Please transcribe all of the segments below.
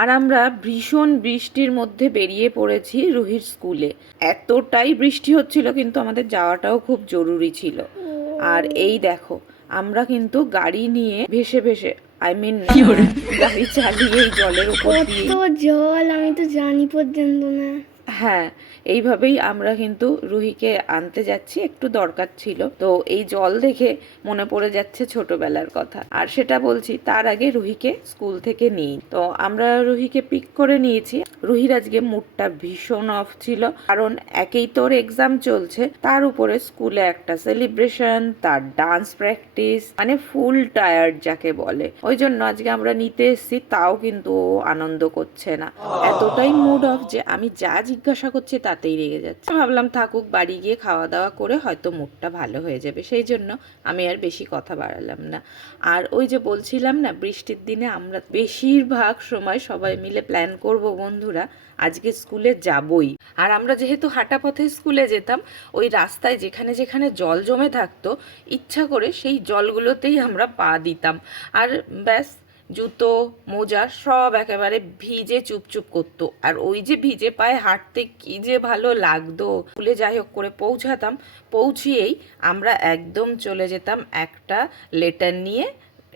আর আমরা ভীষণ বৃষ্টির মধ্যে বেরিয়ে পড়েছি রুহির স্কুলে। এতটাই বৃষ্টি হচ্ছিল কিন্তু আমাদের যাওয়াটাও খুব জরুরি ছিল। আর এই দেখো আমরা কিন্তু গাড়ি নিয়ে ভেসে ভেসে গাড়ি চালিয়ে এই জলের উপর দিয়ে, জল আমি তো জানি পর্যন্ত না। হ্যাঁ, এইভাবেই আমরা কিন্তু রুহিকে আনতে যাচ্ছি, একটু দরকার ছিল। তো এই জল দেখে মনে পড়ে যাচ্ছে ছোটবেলার কথা। আর সেটা বলছি তার আগে রুহিকে স্কুল থেকে নিই। তো আমরা রুহিকে পিক করে নিয়েছি। রুহির আজকে মুডটা ভীষণ অফ ছিল, কারণ একেই তোর এক্সাম চলছে, তার উপরে স্কুলে একটা সেলিব্রেশন, তার ডান্স প্র্যাকটিস, মানে ফুল টায়ার্ড যাকে বলে। ওই জন্য আজকে আমরা নিতে এসেছি, তাও কিন্তু ও আনন্দ করছে না। এতটাই মুড অফ যে আমি যা জিজ্ঞাসা করছি তাতেই রেগে যাচ্ছে। ভাবলাম থাকুক, বাড়ি গিয়ে খাওয়া দাওয়া করে হয়তো মুডটা ভালো হয়ে যাবে, সেই জন্য আমি আর বেশি কথা বাড়ালাম না। আর ওই যে বলছিলাম না, বৃষ্টির দিনে আমরা বেশিরভাগ সময় সবাই মিলে প্ল্যান করব বন্ধুরা আজকে স্কুলে যাবই। আর আমরা যেহেতু হাঁটা পথে স্কুলে যেতাম, ওই রাস্তায় যেখানে যেখানে জল জমে থাকতো, ইচ্ছা করে সেই জলগুলোতেই আমরা পা দিতাম। আর ব্যাস, জুতো মোজা সব একেবারে ভিজে চুপচুপ করতো। আর ওই যে ভিজে পায়ে হাঁটতে কি যে ভালো লাগতো। স্কুলে যাই হোক করে পৌঁছাতাম, পৌঁছিয়েই আমরা একদম চলে যেতাম একটা লেটার নিয়ে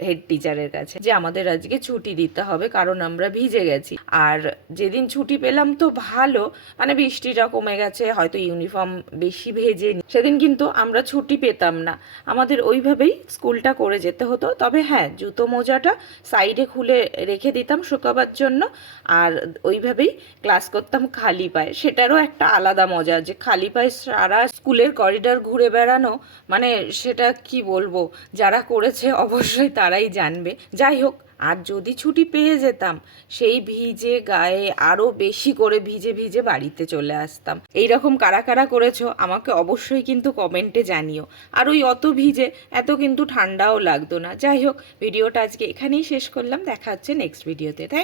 হেড টিচারের কাছে যে আমাদের আজকে ছুটি দিতে হবে, কারণ আমরা ভিজে গেছি। আর যেদিন ছুটি পেলাম তো ভালো, মানে বৃষ্টিটা কমে গেছে, হয়তো ইউনিফর্ম বেশি ভেজেনি, সেদিন কিন্তু আমরা ছুটি পেতাম না। আমাদের ওইভাবেই স্কুলটা করে যেতে হতো। তবে হ্যাঁ, জুতো মোজাটা সাইডে খুলে রেখে দিতাম শুকাবার জন্য, আর ওইভাবেই ক্লাস করতাম খালি পায়ে। সেটারও একটা আলাদা মজা, যে খালি পায়ে সারা স্কুলের করিডর ঘুরে বেড়ানো, মানে সেটা কি বলবো, যারা করেছে অবশ্যই তারাই জানবে। যাই হোক, আর যদি ছুটি পেয়ে যেতাম, সেই ভিজে গায়ে আরো বেশি করে ভিজে ভিজে বাড়িতে চলে আসতাম। এইরকম কারা কারা করেছো আমাকে অবশ্যই কিন্তু কমেন্টে জানিও। আর ওই অত ভিজে এত কিন্তু ঠান্ডাও লাগতো না। যাই হোক, ভিডিওটা আজকে এখানেই শেষ করলাম, দেখা হচ্ছে নেক্সট ভিডিওতে। থ্যাংক